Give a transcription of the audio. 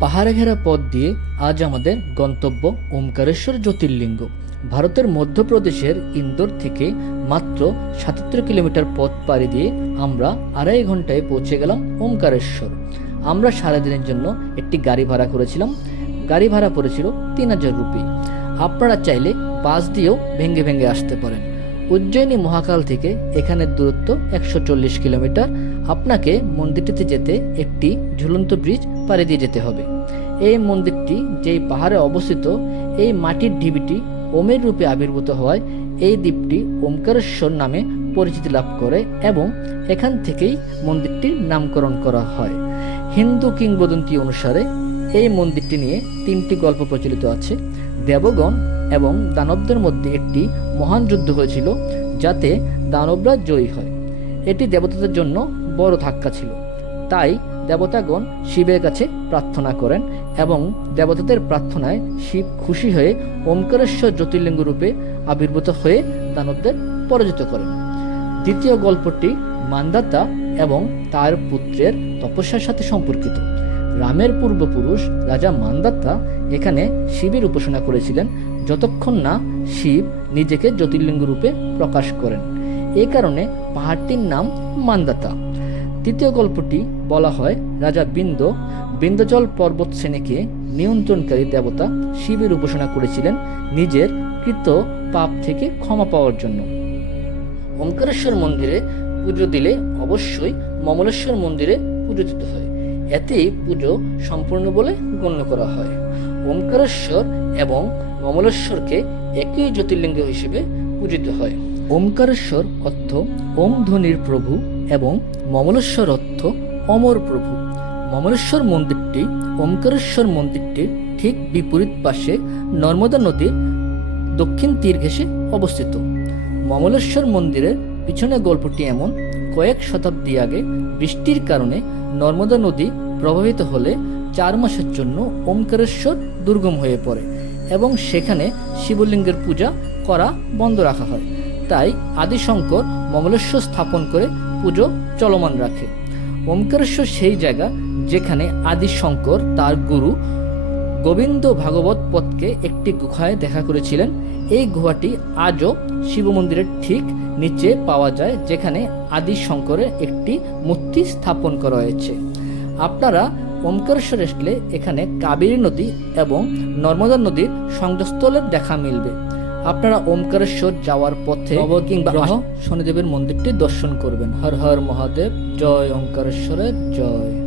পাহাড়ে ঘেরা পথ দিয়ে আজ আমাদের গন্তব্য ওমকারেশ্বর জ্যোতির্লিঙ্গ। ভারতের মধ্যপ্রদেশের ইন্দোর থেকে মাত্র সাতাত্তর কিলোমিটার পথ পাড়ি দিয়ে আমরা আড়াই ঘন্টায় পৌঁছে গেলাম ওমকারেশ্বর। আমরা সারাদিনের জন্য একটি গাড়ি ভাড়া করেছিলাম। গাড়ি ভাড়া পড়েছিল তিন হাজার রুপি। আপনারা চাইলে বাস দিয়েও ভেঙে ভেঙে আসতে পারেন। উজ্জয়িনী মহাকাল থেকে এখানের দূরত্ব একশো চল্লিশ কিলোমিটার। আপনাকে মন্দিরটিতে যেতে একটি ঝুলন্ত ব্রিজ পাড়ি দিয়ে যেতে হবে। এই মন্দিরটি যেই পাহাড়ে অবস্থিত, এই মাটির ঢিবিটি ওমের রূপে আবির্ভূত হওয়ায় এই দ্বীপটি ওমকারেশ্বর নামে পরিচিতি লাভ করে এবং এখান থেকেই মন্দিরটির নামকরণ করা হয়। হিন্দু কিংবদন্তি অনুসারে এই মন্দিরটি নিয়ে তিনটি গল্প প্রচলিত আছে। দেবগণ এবং দানবদের মধ্যে একটি মহান যুদ্ধ হয়েছিল, যাতে দানবরা জয়ী হয়। এটি দেবতাদের জন্য বড় ধাক্কা ছিল। তাই দেবতাগণ শিবের কাছে প্রার্থনা করেন এবং দেবতাদের প্রার্থনায় শিব খুশি হয়ে ওমকারেশ্বর জ্যোতির্লিঙ্গ রূপে আবির্ভূত হয়ে দানবদের পরাজিত করেন। দ্বিতীয় গল্পটি মান্দাতা এবং তার পুত্রের তপস্যার সাথে সম্পর্কিত। রামের পূর্বপুরুষ রাজা মান্দাতা এখানে শিবের উপাসনা করেছিলেন যতক্ষণ না শিব নিজেকে জ্যোতির্লিঙ্গ রূপে প্রকাশ করেন। এই কারণে পাহাড়টির নাম মান্দাতা। তৃতীয় গল্পটি বলা হয় রাজা বিন্দ। বিন্ধ্যজল পর্বত শ্রেণীকে নিয়ন্ত্রণকারী দেবতা শিবের উপাসনা করেছিলেন নিজের কৃত পাপ থেকে ক্ষমা পাওয়ার জন্য। ওঙ্কারেশ্বর মন্দিরে পুজো দিলে অবশ্যই মমলেশ্বর মন্দিরে পুজো দিতে হয়। এতেই পুজো সম্পূর্ণ বলে গণ্য করা হয়। ওমকারেশ্বর এবং মমলেশ্বরকে একই জ্যোতির্লিঙ্গ হিসেবে পূজিত হয়। ওমকারেশ্বর অর্থ ওম ধ্বনির প্রভু এবং মমলেশ্বর অর্থ অমর প্রভু। মমলেশ্বর মন্দিরটি, ওমকারেশ্বর মন্দিরটির ঠিক বিপরীত পাশে নর্মদা নদীর দক্ষিণ তীর ঘেঁষে অবস্থিত। মমলেশ্বর মন্দিরের পিছনে গল্পটি এমন, কয়েক শতাব্দী আগে বৃষ্টির কারণে নর্মদা নদী প্রভাবিত হলে চার মাসের জন্য ওমকারেশ্বর দুর্গম হয়ে পড়ে এবং সেখানে শিবলিঙ্গের পূজা করা বন্ধ রাখা হয়। তাই আদিশঙ্কর মমলেশ্বর স্থাপন করে পুজো চলমান রাখে। ওমকারেশ্বর সেই জায়গা যেখানে আদিশঙ্কর তার গুরু গোবিন্দ ভাগবত পথকে একটি গুহায় দেখা করেছিলেন। এই গুহাটি আজও শিব মন্দিরের ঠিক নিচে পাওয়া যায়, যেখানে আদি শঙ্করের একটি মূর্তি স্থাপন করা হয়েছে। আপনারা ওমকারেশ্বর আসলে এখানে কাবেরী নদী এবং নর্মদা নদীর সংযোগস্থলের দেখা মিলবে। আপনারা ওমকারেশ্বর যাওয়ার পথে কিংবা শনিদেবের মন্দিরটি দর্শন করবেন। হর হর মহাদেব জয় ওমকারেশ্বরের জয়।